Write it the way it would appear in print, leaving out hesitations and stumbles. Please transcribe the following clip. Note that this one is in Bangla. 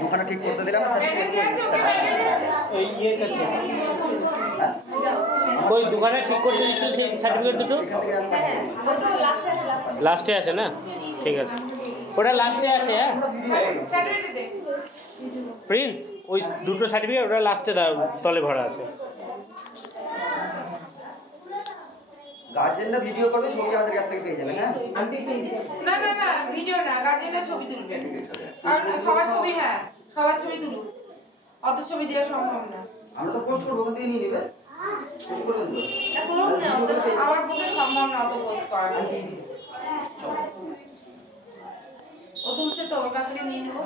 দুখানা ঠিক করতে দিলাম ওই দোকানে ঠিক করতে দিচ্ছ সেই সার্টিফিকেট দুটো লাস্টে আছে না? ঠিক আছে, ওটা লাস্টে আছে। হ্যাঁ প্রিন্স, ওই দুটো সার্টিফিকেট ওটা লাস্টে তলে ভরা আছে। গার্জেনরা ভিডিও করবে, ছবি আমাদের কাছ থেকে পেয়ে যাবে। না না না না, ভিডিও না, গার্জেনরা ছবি তুলবে। কারণ সবার ছবি, হ্যাঁ সবার ছবি তুলুন, অত ছবি দেওয়া সম্ভব না। আমরা তো পোস্ট করবো, ওখান থেকে নিয়ে নেবে। আমার পক্ষে সম্ভব না অত পোস্ট করা। ও তুলছে তো, ওর কাছ থেকে নিয়ে নেবো।